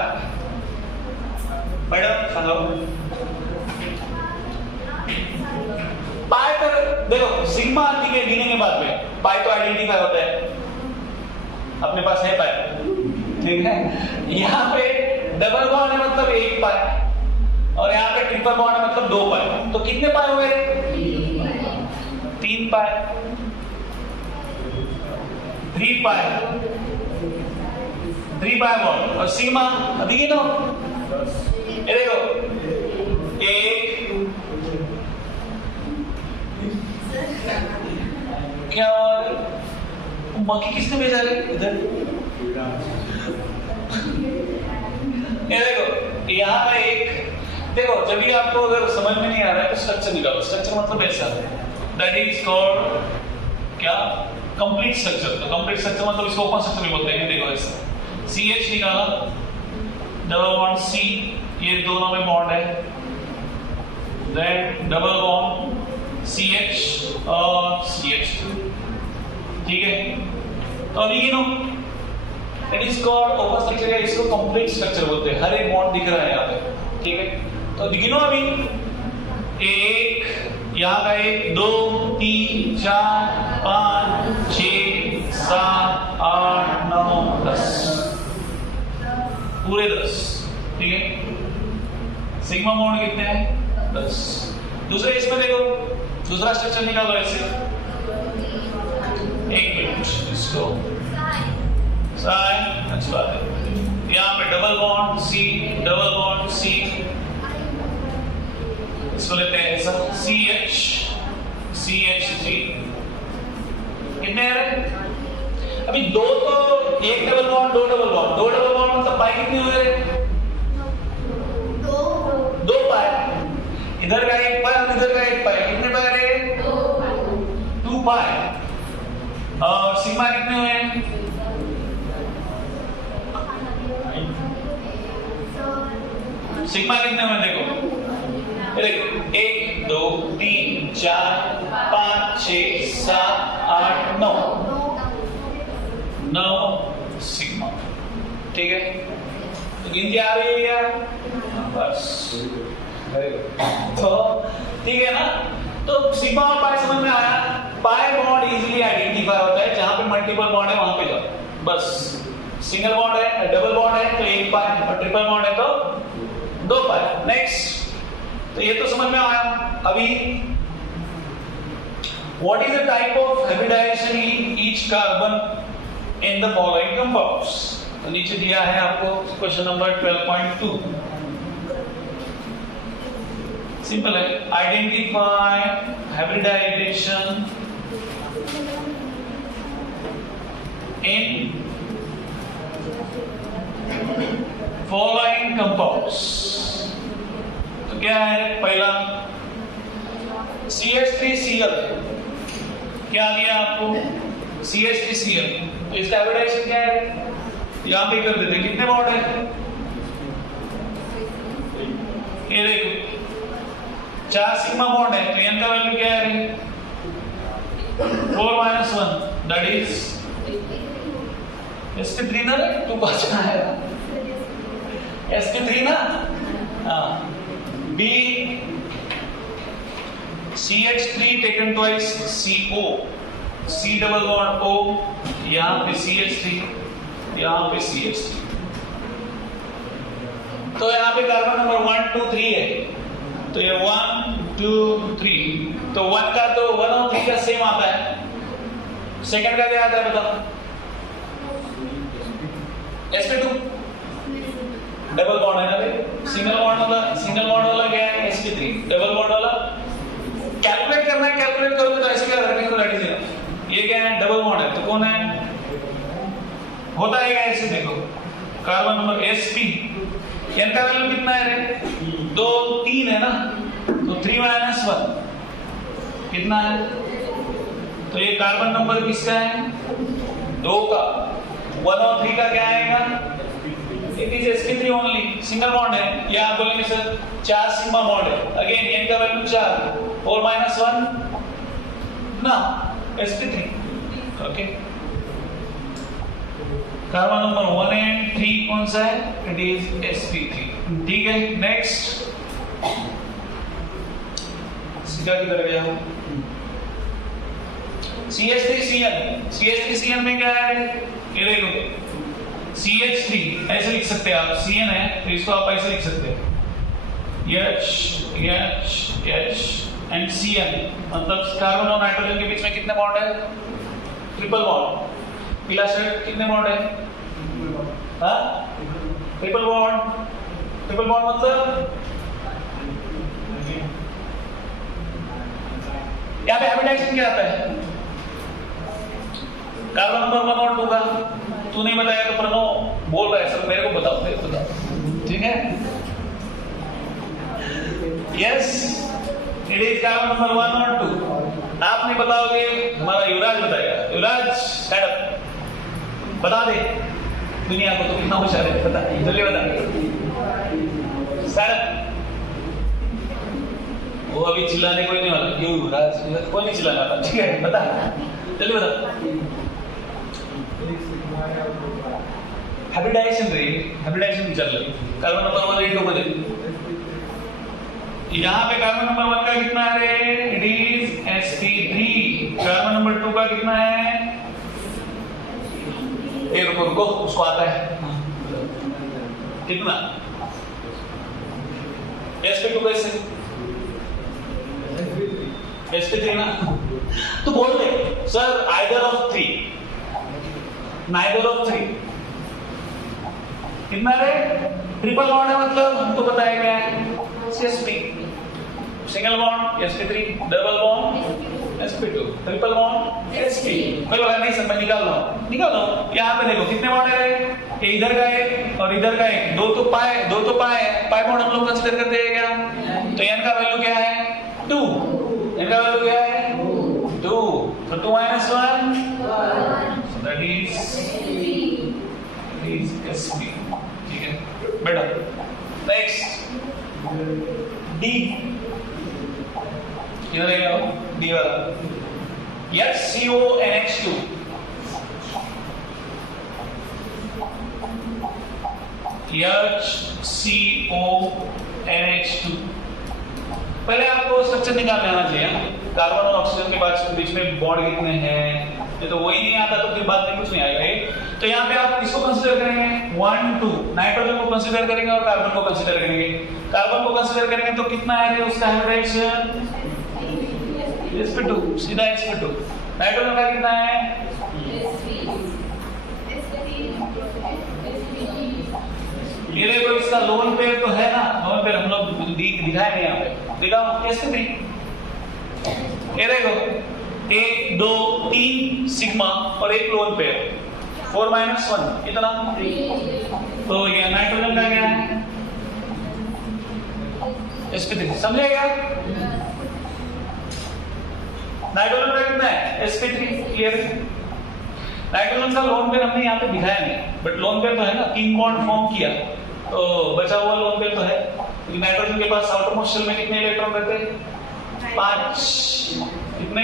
मैडम सांगो। पाई पर देखो, सिग्मा ठीक है गिने के बाद में, पाई तो आइडेंटिफाई होता है, अपने पास है पाई, ठीक है। यहाँ पे डबल बॉन्ड है मतलब 1 पाई, और यहाँ पे ट्रिपल बॉन्ड है मतलब 2 पाई। तो कितने पाई हुए? 3 पाई, 3 पाई, 3 पाई बॉन्ड। और सिग्मा अभी गिनो, ये देखो 1 क्या, बाकी किसने भेजा है इधर? ये देखो यहाँ पे 1, देखो जब भी आपको अगर समझ में नहीं आ रहा है तो स्ट्रक्चर निकालो। स्ट्रक्चर मतलब ऐसा है, दैट इज कॉल्ड क्या, कंप्लीट स्ट्रक्चर। तो कंप्लीट स्ट्रक्चर मतलब इसको ओपन स्ट्रक्चर भी बोलते हैं। देखो ऐसा CH निकाला, डबल बॉन्ड C, ये दोनों में बॉन्ड है, देन डबल बॉन्ड CH और CH2, ठीक है। तो अभी गिनो, it is called open structure, इसको कंप्लीट स्ट्रक्चर बोलते हैं। हर एक बॉन्ड दिख रहा है यहाँ पे, ठीक है। तो गिनो अभी 1, यहाँ का 1, 2, 3, 4, 5, 6, 7, 8, 9, 10, पूरे 10, ठीक है। सिग्मा बॉन्ड कितने हैं? 10। दूसरे इसमें देखो, दूसरा स्ट्रक्चर निकालो ऐसे, 1 मिनट, इसको साइन, अच्छी बात है। यहाँ पे double bond C, double bond C, इसको लेते हैं ऐसा CH, CH3, कितने हैं? अभी 2 तो 1 double bond, 2 double bond, 2 double bond मतलब पाई कितनी हुए? 2 पाई। इधर का 1 पाई और इधर का 1 पाई, कितने पाई रहे? 2 पाई। और सिग्मा कितने हुए? सिग्मा कितने हुए देखो, देखो 1, 2, 3, 4, 5, 6, 7, 8, 9, 9 सिग्मा, ठीक है। तो गिनती आ रही है क्या? बस, तो ठीक है ना। तो सिग्मा और पाई समझ में आया। पाई बॉन्ड इजीली आइडेंटिफाई होता है, जहां पे मल्टीपल बॉन्ड है वहां पे जाओ, बस। सिंगल बॉन्ड है, डबल बॉन्ड है तो 1 पाई, और ट्रिपल बॉन्ड है तो 2 पाई। नेक्स्ट, तो ये तो समझ में आया। अभी what is the type of hybridization in each carbon in the following compounds? तो नीचे दिया है आपको क्वेश्चन नंबर 12.2। सिंपल है, identify hybridization in following compounds. तो क्या है पहला CH3Cl, क्या दिया आपको CH3Cl, तो इसका हाइब्रिडाइजेशन क्या है यहां पे कर देते, कितने बॉन्ड है ये देखो 4 सिग्मा बॉन्ड है, तो n का वैल्यू क्या है 4 - 1 दैट इज sp3 ना, तू बचना है sp3 ना, हाँ b CH3 taken twice CO, C double bond O, यहाँ पे CH3, यहाँ पे CH3, तो यहाँ पे कार्बन नंबर 1 2 3 है, तो ये 1 2 3, तो 1 का तो 1 और 3 का सेम आता है, सेकंड का क्या आता है बताओ sp2 डबल बॉन्ड है ना भाई, सिंगल बॉन्ड वाला क्या है sp3, डबल बॉन्ड वाला कैलकुलेट करना है, कैलकुलेट करोगे तो ऐसे क्या रखेंगे, दैट इज इनफ। ये क्या है डबल बॉन्ड है, तो कौन है होता है ऐसे, देखो कार्बन नंबर sp, n का वैल्यू कितना है रे 2 3 है ना, तो 3 - 1 कितना है, तो ये कार्बन नंबर किसका है 2 का, 1 और 3 का क्या आएगा, it is sp3 only, single bond है, या आप बोलेंगे सर 4 सिग्मा बॉन्ड है, अगेन n का वैल्यू 4, 4 - 1 ना sp3, okay. Carbon number 1 and 3 कौन सा है, इट इज sp3, ठीक है। नेक्स्ट सीधा किधर गया, CH3Cl में क्या है ये देखो, CH3 ऐसे लिख सकते हैं आप, Cn है तो इसको आप ऐसे लिख सकते हैं H एंड Cn, मतलब कार्बन और नाइट्रोजन के बीच में कितने बॉन्ड है, ट्रिपल बॉन्ड। पीला शर्ट कितने बॉन्ड है, हाँ ट्रिपल बॉन्ड मतलब यहाँ पे हाइब्रिडाइजेशन क्या आता है, कार्बन नंबर 1 और 2 का, तू नहीं बताया तो प्रणव बोल रहा है सब, मेरे को बताओ ठीक है, yes it is carbon number 1 और 2, आप नहीं बताओगे हमारा युवराज बताएगा, युवराज स्टैंड अप बता दे दुनिया को, तो कितना होशियार है, बता जल्दी बता, स्टैंड अप। वो अभी चिल्लाने कोई नहीं वाला, क्यों युवराज कोई नहीं चिल्लाने वाला, ठीक है बता जल्दी बता। हाइब्रिडाइजेशन चल रही, कार्बन नंबर 1 2 को देखो, यहाँ पे कार्बन नंबर 1 का कितना है, it is sp3, carbon number 2 का कितना है, ये रुको उसको आता है कितना, sp2 कैसे, sp3 ना, तो बोल दे sir either of 3, neither of 3, कितना रे, ट्रिपल बॉन्ड है मतलब हमको बताया गया है sp, single bond sp3, double bond sp2, triple bond sp, कोई बोला नहीं सर मैं निकाल रहा हूं, यहाँ पे देखो कितने बॉन्ड है, ये इधर का एक और इधर का एक, दो तो पाए बॉन्ड हम लोग कंसीडर करते हैं क्या, तो n का वैल्यू क्या है 2, n का वैल्यू क्या है 2, तो 2 - 1 so that is sp, ठीक है बेटा। नेक्स्ट D, किधर है D वाला, HCONH2, HCONH2, पहले आपको स्ट्रक्चर निकालने आना चाहिए, कार्बन और ऑक्सीजन के बीच में बॉन्ड कितने हैं, तो वही नहीं आता तो फिर बाद में कुछ नहीं आएगा। तो यहाँ पे आप इसको कंसीडर करेंगे 1 2, नाइट्रोजन को कंसीडर करेंगे और कार्बन को कंसीडर करेंगे, कार्बन को कंसीडर करेंगे तो कितना है उसका हाइब्रिडाइजेशन sp2, सीधा sp2, नाइट्रोजन का कितना है ये देखो, इसका लोन पेयर तो है ना, लोन पेयर हम लोग दिखाए नहीं, यहाँ पे दिखाओ sp3, ये देखो 1 2 3 सिग्मा और एक लोन पेयर, 4 माइनस 1 कितना? तो ये नाइट्रोजन का क्या है? sp3 समझेगा? नाइट्रोजन का कितना है? sp3 क्लियर है? नाइट्रोजन का लोन पेयर हमने यहाँ पे दिखाया नहीं, बट लोन पेयर तो है ना, 3 बॉन्ड फॉर्म किया तो बचा हुआ लोन पेयर तो है। नाइट्रोजन के पास आउटर मोस्ट शेल में कितने इलेक्ट्रॉन रहते हैं? 5। कितने?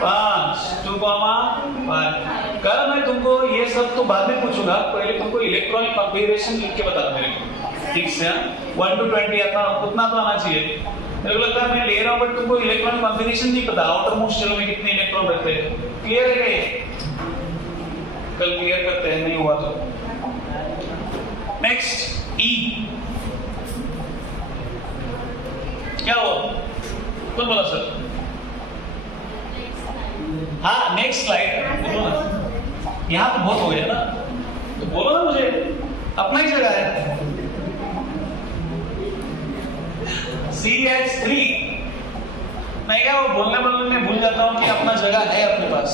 5 2,5। कल मैं तुमको ये सब तो बाद में पूछूंगा, पहले तुमको इलेक्ट्रॉनिक कॉन्फ़िगरेशन लिख के बता दो मेरे को, ठीक से? 1 to 20 आता उतना तो आना चाहिए। मेरे को लगता है मैं ले रहा हूँ बट तुमको इलेक्ट्रॉनिक कॉन्फ़िगरेशन नहीं पता, आउटर मोस्ट शेल में कितने इलेक्ट्रॉन रहते हैं। क्लियर है ये? कल क्लियर करते हैं, नहीं हुआ तो। नेक्स्ट ई, क्या हो? कौन बोला सर? हाँ नेक्स्ट स्लाइड बोलो ना, यहाँ तो बहुत हो गया ना, तो बोलो ना, मुझे अपना ही जगह है। CH3 मैं क्या वो बोलने में भूल जाता हूँ कि अपना जगह है अपने पास।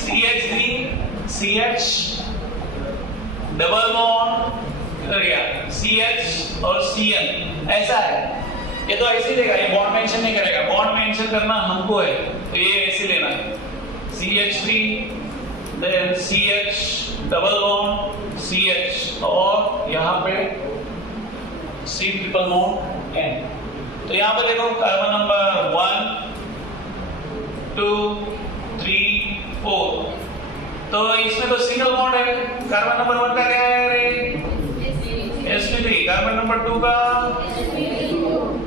CH3 CH डबल बॉन्ड इधर गया, CH और Cl ऐसा है। ये तो ऐसे देगा, ये बॉन्ड मेंशन नहीं करेगा, बॉन्ड मेंशन करना हमको है, तो ये ऐसे लेना है। CH3 then CH double bond CH और यहाँ पे C ट्रिपल बॉन्ड N। तो यहाँ पर देखो कार्बन नंबर 1 2 3 4, तो इसमें तो सिंगल बॉन्ड है। कार्बन नंबर 1 का क्या है रे? sp3। कार्बन नंबर 2 का,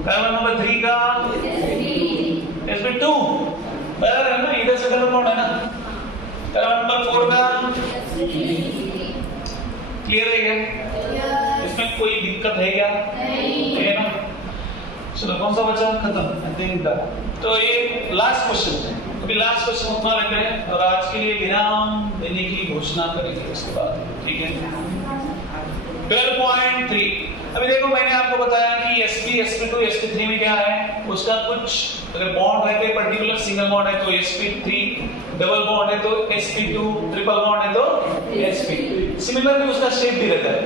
कार्बन नंबर 3 का sp2, बराबर है ना? इधर से डबल बॉन्ड है ना। कार्बन नंबर 4 का क्लियर है क्या? इसमें कोई दिक्कत है क्या? नहीं है ना? चलो कौन सा बचा? खत्म, आई थिंक दैट। तो ये लास्ट क्वेश्चन है, अभी लास्ट क्वेश्चन उतना लग रहा है और आज के लिए विराम देने की घोषणा करेंगे उसके बाद, ठीक है? 12.3। अभी देखो मैंने आपको बताया कि sp sp2 sp3 में क्या है, उसका कुछ अगर बॉन्ड रहते हैं पर्टिकुलर सिंगल बॉन्ड है तो sp3, डबल बॉन्ड है तो sp2, ट्रिपल बॉन्ड है तो sp। सिमिलरली उसका शेप भी रहता है।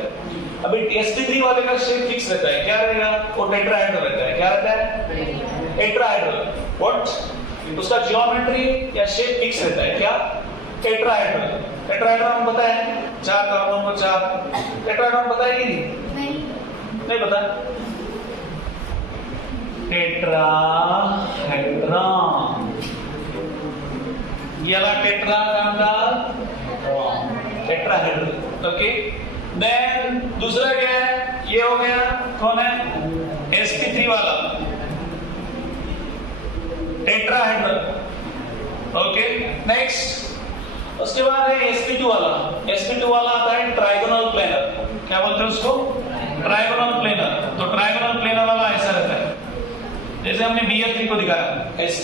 अभी sp3 वाले का शेप फिक्स रहता है, क्या रहेगा? वो टेट्राहेड्रल रहता है। क्या रहता है? टेट्राहेड्रल। व्हाट? उसका ज्योमेट्री या शेप फिक्स रहता है, क्या? टेट्राहेड्रल। टेट्राहेड्रल हम पता है 4 कार्बन को 4, टेट्राहेड्रल पता है कि नहीं? नहीं पता। टेट्राहेड्रल ये वाला टेट्रा का टेट्राहेड्रल, ओके। देन दूसरा क्या है? ये हो गया, कौन है? sp3 वाला टेट्राहेड्रल, ओके। नेक्स्ट उसके बाद है sp2 वाला। sp2 वाला आता है ट्राइगोनल प्लेनर। क्या बोलते हैं उसको? Trigonal planar. तो ट्राइगोनल प्लेनर वाला ऐसा रहता है, जैसे हमने Bf3 को दिखाया ऐसे,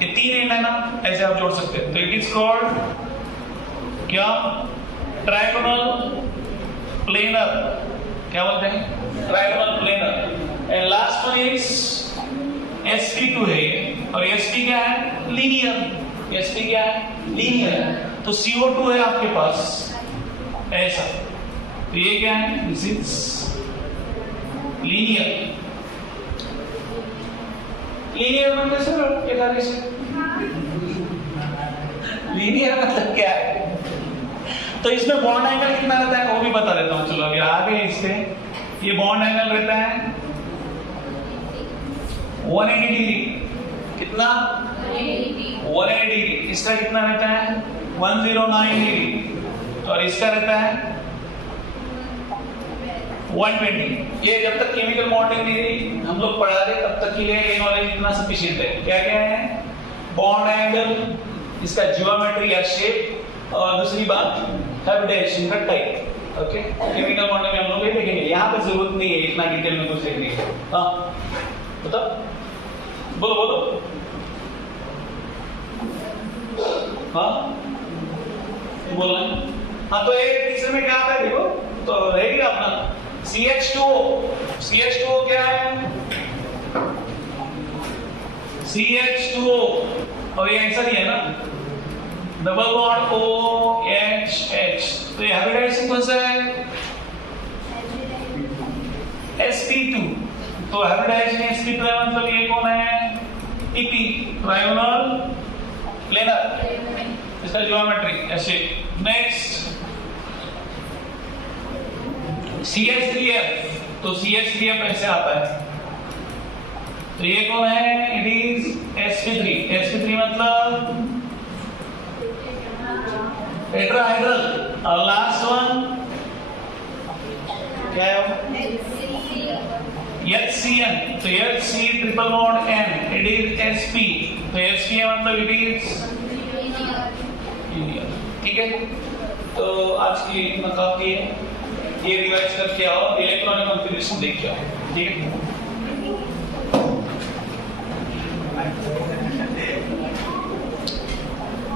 ये 3 एंड है ना, ऐसे आप जोड़ सकते हैं। तो इट इज कॉल्ड क्या? Trigonal planar. क्या बोलते हैं? Trigonal planar. And last one is sp2 है, और sp क्या है? लीनियर। sp क्या है? लीनियर। तो CO2 है आपके पास ऐसा, तो ये क्या है? This is linear. लीनियर मतलब सर क्या था इसे? लीनियर मतलब क्या है? तो इसमें बॉन्ड एंगल कितना रहता है वो भी बता देता हूं। चलो अभी आगे इससे, ये बॉन्ड एंगल रहता है 180 डिग्री। कितना? 180 डिग्री। इसका कितना रहता है? 109 डिग्री। और इसका रहता है 120। ये जब तक केमिकल बॉन्डिंग नहीं हम लोग पढ़ा रहे तब तक के लिए ये नॉलेज इतना सफिशिएंट है। क्या क्या है? बॉन्ड एंगल, इसका ज्योमेट्री या शेप, और दूसरी बात हाइब्रिडाइजेशन का टाइप, ओके। केमिकल बॉन्डिंग में हम लोग ये देखेंगे, यहाँ पे जरूरत नहीं है इतना डिटेल में कुछ देखने की। हाँ बताओ, बोलो बोलो। हाँ बोला। हाँ तो एक तीसरे में क्या आता है देखो, तो रहेगा अपना CH2O। CH2O क्या है? CH2O, और ये आंसर ही है ना, डबल बॉन्ड OH, तो ये हाइब्रिडाइजेशन कौन सा है? sp2, तो हाइब्रिडाइजेशन sp2 है, मतलब ये कौन है? TP, ट्रायंगुलर प्लेनर, इसका ज्योमेट्री ऐसे। नेक्स्ट CH3F, तो CH3F ऐसे आता है, तो ये कौन है? इट इज sp3, sp3 मतलब टेट्राहाइड्रल। और लास्ट वन क्या है? HCN, तो HC triple bond N, it is sp, तो sp है मतलब इट इज यूनियन। ठीक है, तो आज के लिए इतना काफी है, ये रिवाइज करके आओ, इलेक्ट्रॉनिक कॉन्फ़िगरेशन देख के आओ। ठीक है।